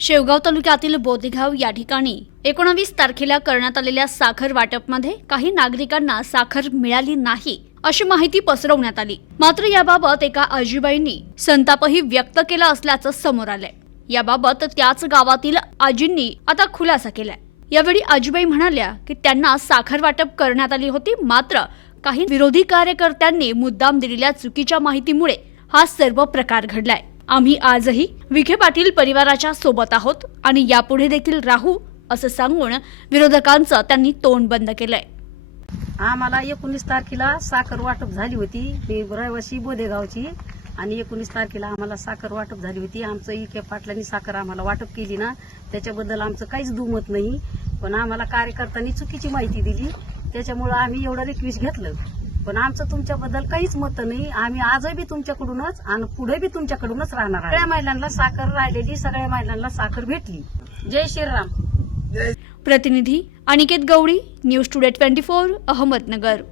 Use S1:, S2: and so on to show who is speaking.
S1: शेवगाव तालुक्यातील बोदेगाव या ठिकाणी एकोणावीस तारखेला करण्यात आलेल्या साखर वाटपमध्ये काही नागरिकांना साखर मिळाली नाही अशी माहिती पसरवण्यात आली. मात्र याबाबत एका आजीबाईंनी संतापही व्यक्त केला असल्याचं समोर आलंय. याबाबत त्याच गावातील आजींनी आता खुलासा केलाय. यावेळी आजीबाई म्हणाल्या की त्यांना साखर वाटप करण्यात आली होती मात्र काही विरोधी कार्यकर्त्यांनी मुद्दाम दिलेल्या चुकीच्या माहितीमुळे हा सर्व प्रकार घडलाय. आम्ही आजही विखे पाटील परिवाराच्या सोबत आहोत आणि यापुढे देखील राहू असं सांगून विरोधकांचं त्यांनी तोंड बंद केलंय.
S2: आम्हाला एकोणीस तारखेला साखर वाटप झाली होती. मी रहिवासी बोदेगावची आणि एकोणीस तारखेला आम्हाला साखर वाटप झाली होती. आमचं इके पाटलांनी साखर आम्हाला वाटप केली ना त्याच्याबद्दल आमचं काहीच दुमत नाही. पण आम्हाला कार्यकर्त्यांनी चुकीची माहिती दिली. त्याच्यामुळं आम्ही एवढं रिक्वेस्ट घेतलं. पण आमचं तुमच्याबद्दल काहीच मत नाही. आम्ही आजही बी तुमच्याकडूनच आणि पुढे बी तुमच्याकडूनच राहणार आहे. सगळ्या महिलांना साखर राहिलेली सगळ्या महिलांना साखर भेटली. जय श्रीराम.
S1: प्रतिनिधी Aniket Gawali news today twenty four Ahmednagar.